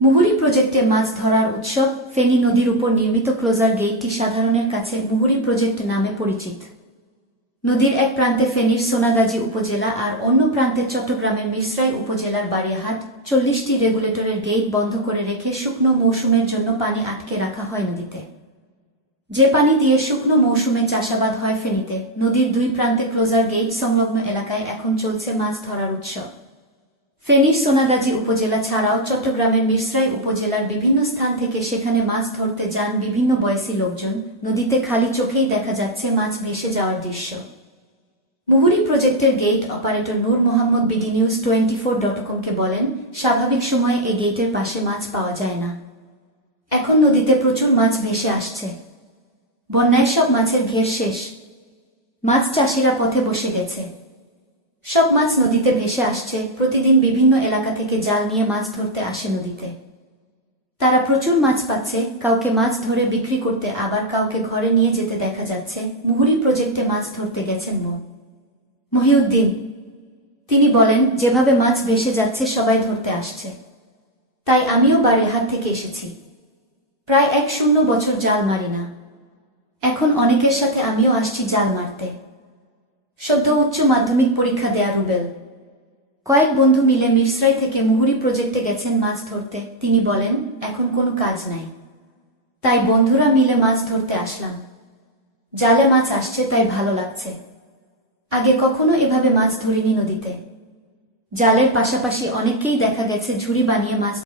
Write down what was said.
মুহুরী প্রজেক্টে মাছ ধরার উৎসব ফেনী নদীর উপর নির্মিত ক্লোজার গেটটি সাধারণের কাছে মুহুরী প্রজেক্ট নামে পরিচিত। নদীর এক প্রান্তে ফেনীর সোনাগাজী উপজেলা আর অন্য প্রান্তে চট্টগ্রামের মিশ্রাই উপজেলার বাড়িয়াহাট চল্লিশটি রেগুলেটরের গেট বন্ধ করে রেখে শুকনো মৌসুমের জন্য পানি আটকে রাখা হয় নদীতে। যে পানি দিয়ে শুকনো মৌসুমে চাষাবাদ হয় ফেনীতে, নদীর দুই প্রান্তে ক্লোজার গেট সংলগ্ন এলাকায় এখন চলছে মাছ ধরার উৎসব। ফেনীর সোনাগাজী উপজেলা ছাড়াও চট্টগ্রামের মিরসরাই উপজেলার বিভিন্ন স্থান থেকে সেখানে মাছ ধরতে যান বিভিন্ন বয়সী লোকজন। নদীতে খালি চোখেই দেখা যাচ্ছে মাছ ভেসে যাওয়ার দৃশ্য। মুহুরী প্রজেক্টের gate operator Noor Mohammad BD news twenty four dot কমকে বলেন, স্বাভাবিক সময়ে এই গেটের পাশে মাছ পাওয়া যায় না। এখন নদীতে প্রচুর মাছ ভেসে আসছে। বন্যায় সব মাছের ঘের শেষ। মাছ চাষিরা পথে বসে গেছে। সব মাছ নদীতে ভেসে আসছে। প্রতিদিন বিভিন্ন এলাকা থেকে জাল নিয়ে মাছ ধরতে আসে নদীতে। তারা প্রচুর মাছ পাচ্ছে, কাউকে মাছ ধরে বিক্রি করতে আবার কাউকে ঘরে নিয়ে যেতে দেখা যাচ্ছে। মুহুরী প্রজেক্টে মাছ ধরতে গেছেন মো। মহিউদ্দিন। তিনি বলেন, যেভাবে মাছ ভেসে যাচ্ছে, সবাই ধরতে আসছে। তাই আমিও বাড়ির থেকে এসেছি। প্রায় এক শূন্য বছর জাল মারি না। এখন অনেকের সাথে আমিও আসছি জাল মারতে। সদ্য উচ্চ মাধ্যমিক পরীক্ষা দেয়া রুবেল। কয়েক বন্ধু মিলে মিরসরাই থেকে মুহুরি প্রজেক্টে গেছেন মাছ ধরতে। তিনি বলেন, এখন কোনো কাজ নাই। তাই বন্ধুরা মিলে মাছ ধরতে আসলাম। জালে মাছ আসছে, তাই ভালো লাগছে। আগে কখনো এভাবে মাছ ধরিনি নদীতে। জালের পাশাপাশি অনেককেই দেখা গেছে ঝুড়ি বানিয়ে মাছ